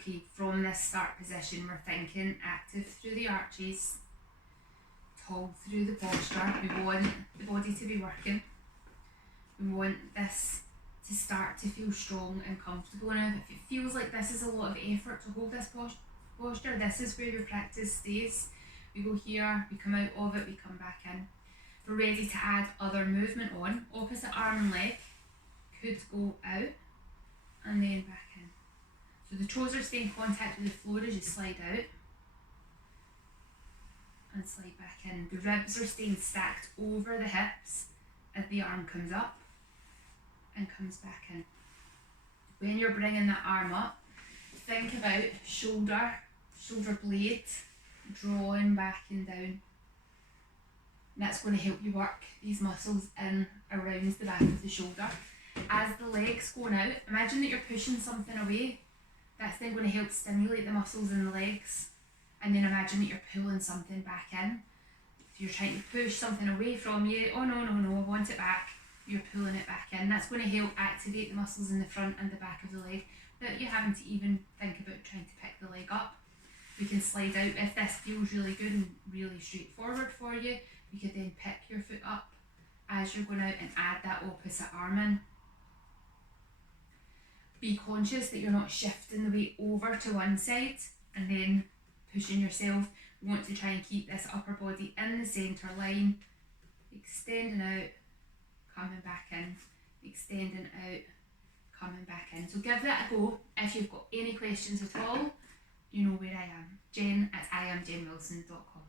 Okay, from this start position, we're thinking active through the arches, tall through the posture. We want the body to be working. We want this to start to feel strong and comfortable. Now, if it feels like this is a lot of effort to hold this posture, this is where your practice stays. We go here, we come out of it, we come back in. If we're ready to add other movement on, opposite arm and leg could go out and then back in. So the toes are staying in contact with the floor as you slide out and slide back in. The ribs are staying stacked over the hips as the arm comes up and comes back in. When you're bringing that arm up, think about shoulder blade drawing back and down. And that's going to help you work these muscles in around the back of the shoulder. As the legs going out, imagine that you're pushing something away. That's then going to help stimulate the muscles in the legs. And then imagine that you're pulling something back in. If you're trying to push something away from you, oh no, I want it back. You're pulling it back in. That's going to help activate the muscles in the front and the back of the leg without you having to even think about trying to pick the leg up. We can slide out. If this feels really good and really straightforward for you, you could then pick your foot up as you're going out and add that opposite arm in. Be conscious that you're not shifting the weight over to one side and then pushing yourself. We want to try and keep this upper body in the centre line, extending out, coming back in, extending out, coming back in. So give that a go. If you've got any questions at all, you know where I am. Jen@IamJenWilson.com.